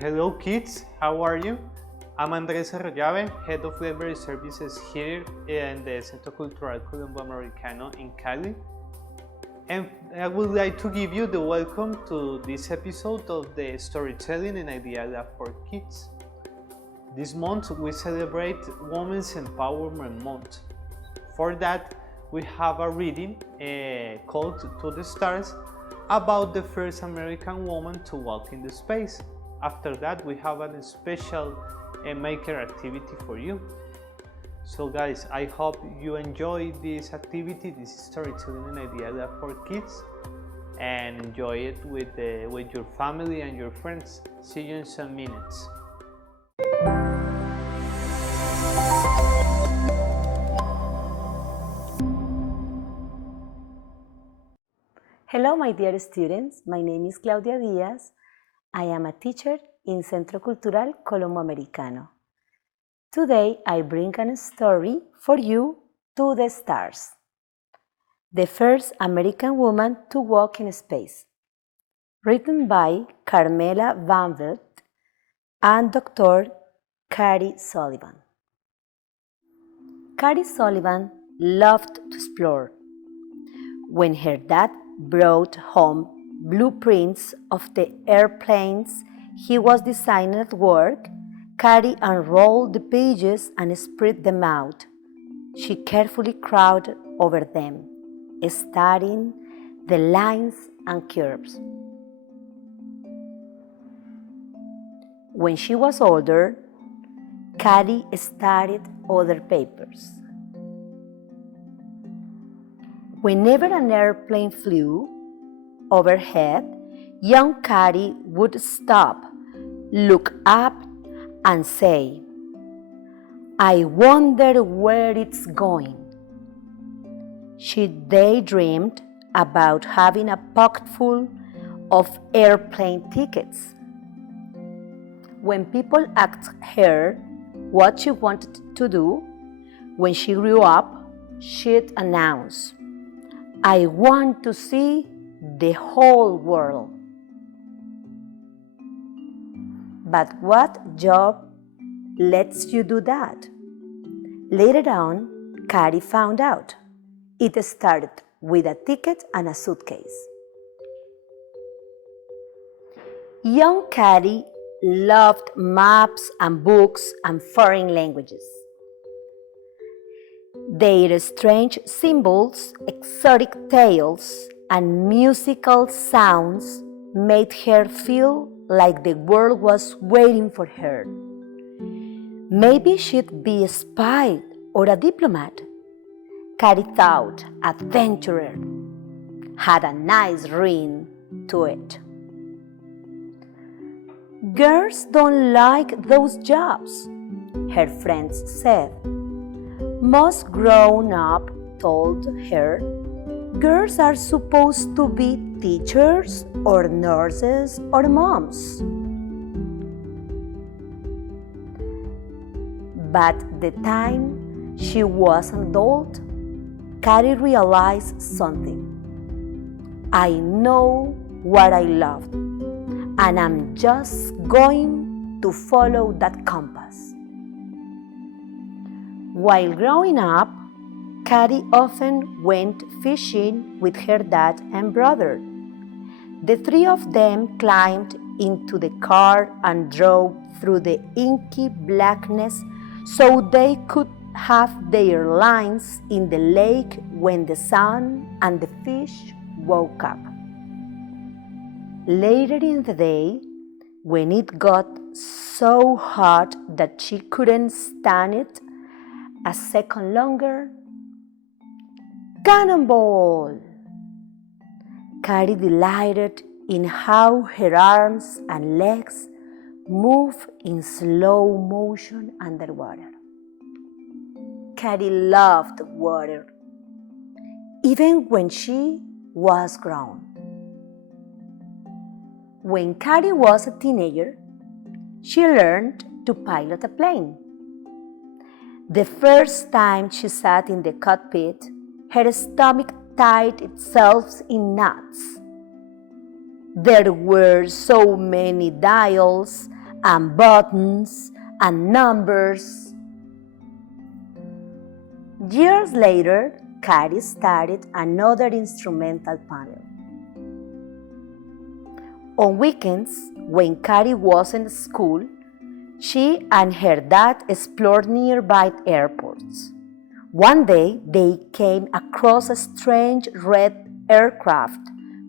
Hello kids, how are you? I'm Andrés Arroyave, Head of Library Services here in the Centro Cultural Colombo-Americano in Cali. And I would like to give you the welcome to this episode of the Storytelling and IdeaLab for Kids. This month we celebrate Women's Empowerment Month. For that, we have a reading called To the Stars about the first American woman to walk in the space. After that, we have a special maker activity for you. So guys, I hope you enjoy this activity, this storytelling and IdeaLab for kids, and enjoy it with your family and your friends. See you in some minutes. Hello, my dear students. My name is Claudia Diaz. I am a teacher in Centro Cultural Colombo-Americano. Today, I bring a story for you, To the Stars. The first American woman to walk in space. Written by Carmela Van Velt and Dr. Kathy Sullivan. Kathy Sullivan loved to explore. When her dad brought home blueprints of the airplanes he was designing at work, Kathy unrolled the pages and spread them out. She carefully crawled over them, studying the lines and curves. When she was older, Kathy studied other papers. Whenever an airplane flew overhead, young Kathy would stop, look up, and say, "I wonder where it's going." She daydreamed about having a pocketful of airplane tickets. When people asked her what she wanted to do when she grew up, she'd announce, "I want to see the whole world." But what job lets you do that? Later on, Kathy found out. It started with a ticket and a suitcase. Young Kathy loved maps and books and foreign languages. Their strange symbols, exotic tales, and musical sounds made her feel like the world was waiting for her. Maybe she'd be a spy or a diplomat. Kathy thought adventurer had a nice ring to it. "Girls don't like those jobs," her friends said. Most grown-up told her girls are supposed to be teachers or nurses or moms. But the time she was an adult, Kathy realized something. "I know what I love, and I'm just going to follow that compass." While growing up, Kathy often went fishing with her dad and brother. The three of them climbed into the car and drove through the inky blackness so they could have their lines in the lake when the sun and the fish woke up. Later in the day, when it got so hot that she couldn't stand it a second longer, "Cannonball!" Kathy delighted in how her arms and legs moved in slow motion underwater. Kathy loved water, even when she was grown. When Kathy was a teenager, she learned to pilot a plane. The first time she sat in the cockpit, her stomach tied itself in knots. There were so many dials and buttons and numbers. Years later, Kathy started another instrumental panel. On weekends, when Kathy was in school, she and her dad explored nearby airports. One day, they came across a strange red aircraft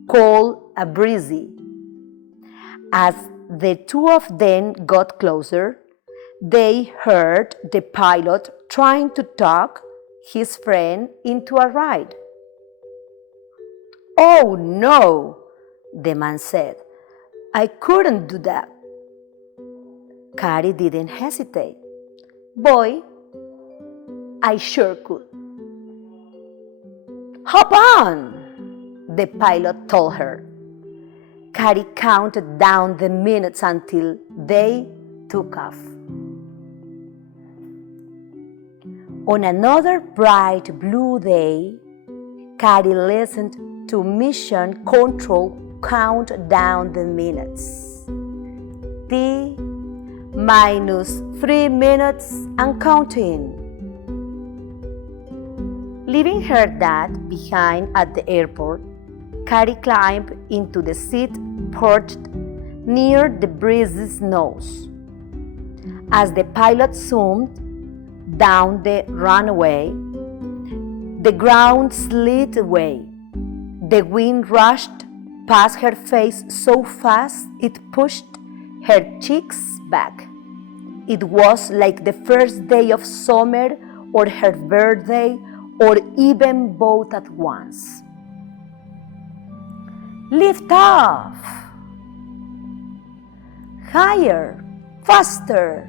called a breezy. As the two of them got closer, they heard the pilot trying to talk his friend into a ride. "Oh no," the man said. "I couldn't do that." Kathy didn't hesitate. "Boy, I sure could." "Hop on," the pilot told her. Kathy counted down the minutes until they took off. On another bright blue day, Kathy listened to Mission Control count down the minutes. T-3 minutes and counting. Leaving her dad behind at the airport, Kathy climbed into the seat perched near the breezy's nose. As the pilot zoomed down the runway, the ground slid away. The wind rushed past her face so fast it pushed her cheeks back. It was like the first day of summer or her birthday or even both at once. "Lift off! Higher! Faster!"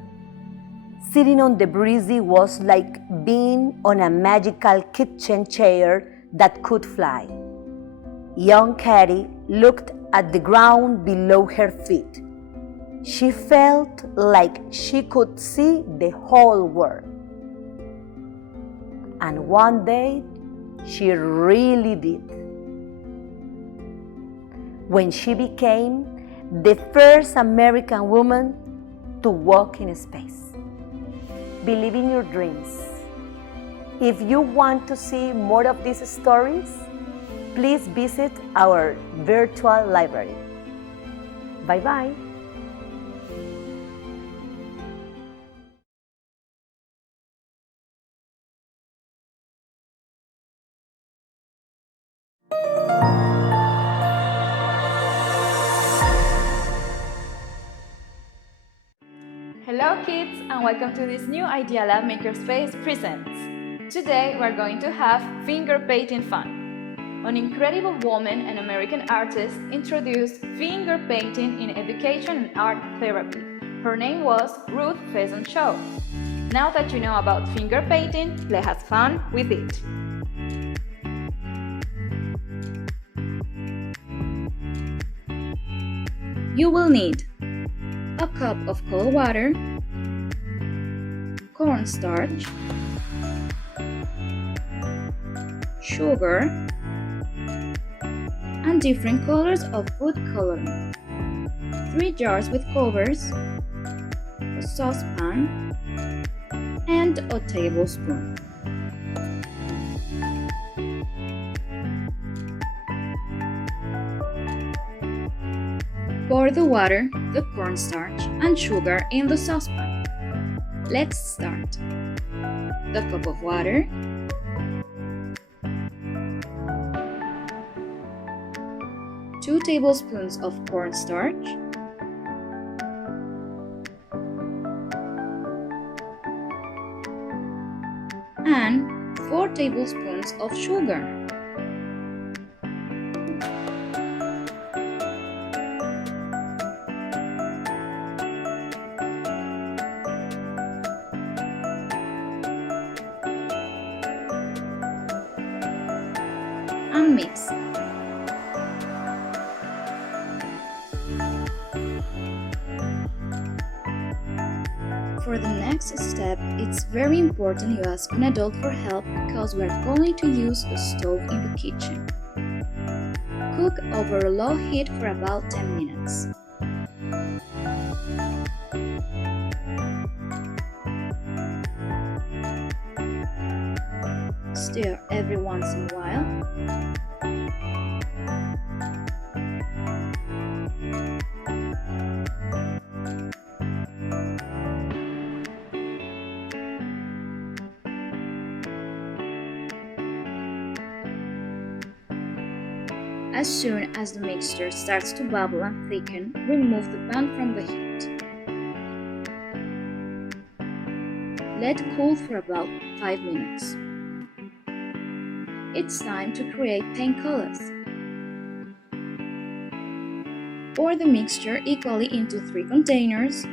Sitting on the breezy was like being on a magical kitchen chair that could fly. Young Kathy looked at the ground below her feet. She felt like she could see the whole world. And one day, she really did. When she became the first American woman to walk in space. Believe in your dreams. If you want to see more of these stories, please visit our virtual library. Bye-bye. Hello kids, and welcome to this new IdeaLab Makerspace presents. Today we're going to have finger painting fun. An incredible woman and American artist introduced finger painting in education and art therapy. Her name was Ruth Faison Shaw. Now that you know about finger painting, let's have fun with it. You will need a cup of cold water, cornstarch, sugar, and different colors of food coloring, 3 jars with covers, a saucepan, and a tablespoon. Pour the water, the cornstarch, and sugar in the saucepan. Let's start. The cup of water, two tablespoons of cornstarch, and 4 tablespoons of sugar. And mix. For the next step, it's very important you ask an adult for help because we are going to use a stove in the kitchen. Cook over a low heat for about 10 minutes. stir every once in a while. As soon as the mixture starts to bubble and thicken, remove the pan from the heat. Let cool for about 5 minutes. It's time to create paint colors. Pour the mixture equally into 3 containers.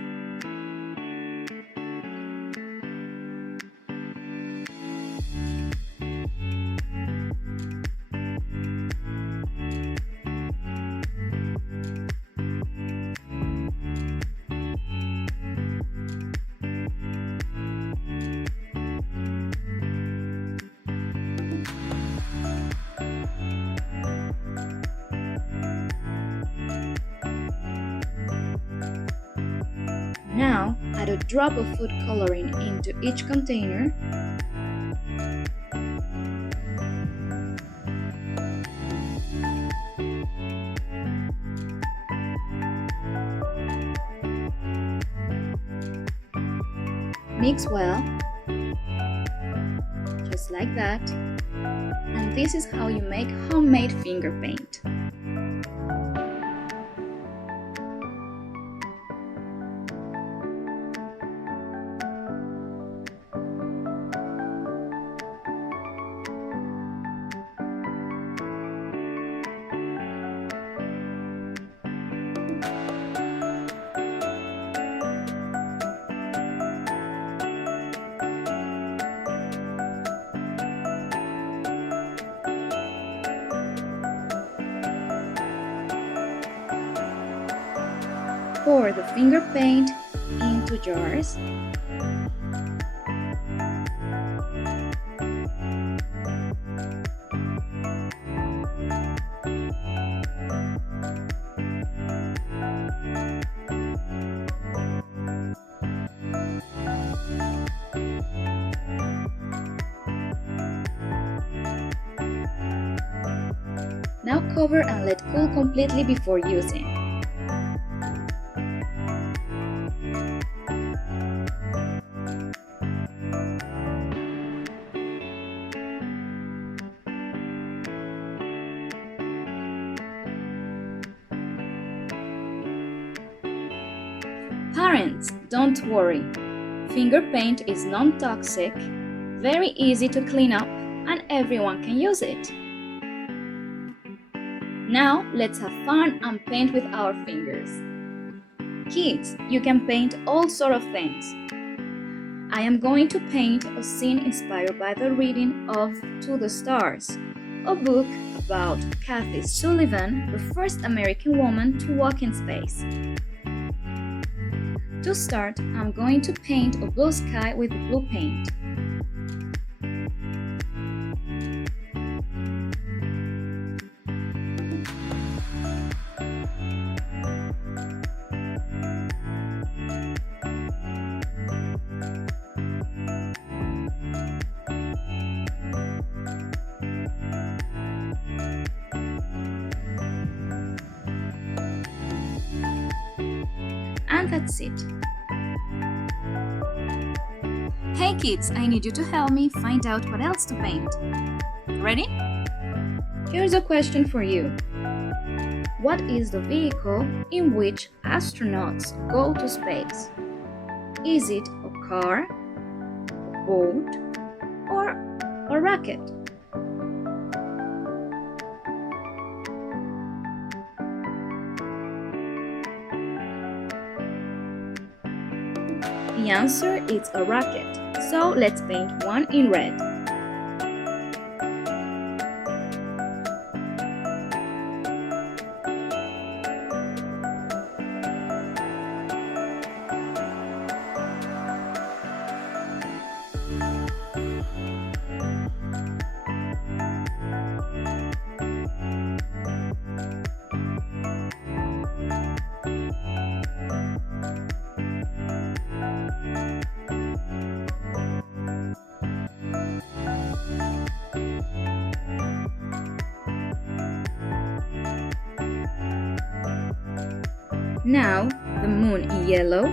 Now, add a drop of food coloring into each container. Mix well, just like that. And this is how you make homemade finger paint. Pour the finger paint into jars. Now cover and let cool completely before using. Parents, don't worry. Finger paint is non-toxic, very easy to clean up, and everyone can use it. Now, let's have fun and paint with our fingers. Kids, you can paint all sorts of things. I am going to paint a scene inspired by the reading of To the Stars, a book about Kathy Sullivan, the first American woman to walk in space. To start, I'm going to paint a blue sky with blue paint. And that's it. Hey kids, I need you to help me find out what else to paint. Ready? Here's a question for you. What is the vehicle in which astronauts go to space? Is it a car, a boat, or a rocket? The answer is a rocket, so let's paint one in red. Now, the moon in yellow.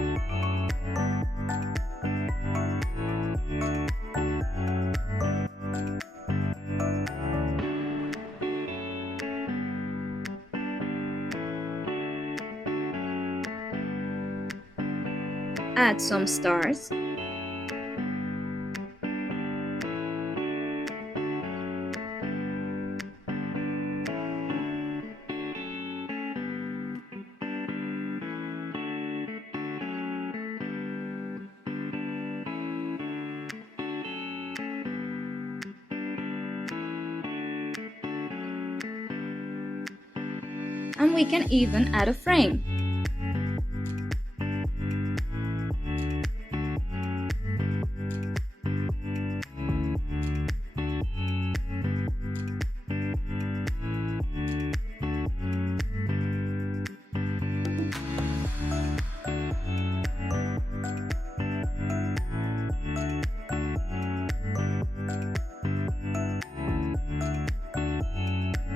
Add some stars. And we can even add a frame.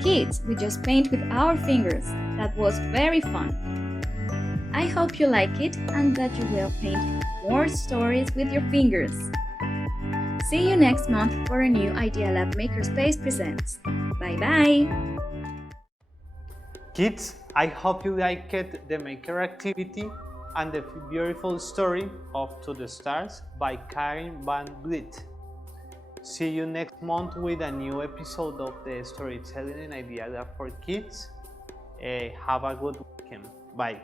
Kids, we just paint with our fingers. That was very fun. I hope you like it and that you will paint more stories with your fingers. See you next month for a new IdeaLab Makerspace Presents. Bye bye! Kids, I hope you liked the maker activity and the beautiful story of To the Stars by Karen Van Vliet. See you next month with a new episode of the Storytelling in IdeaLab for Kids. Have a good weekend. Bye.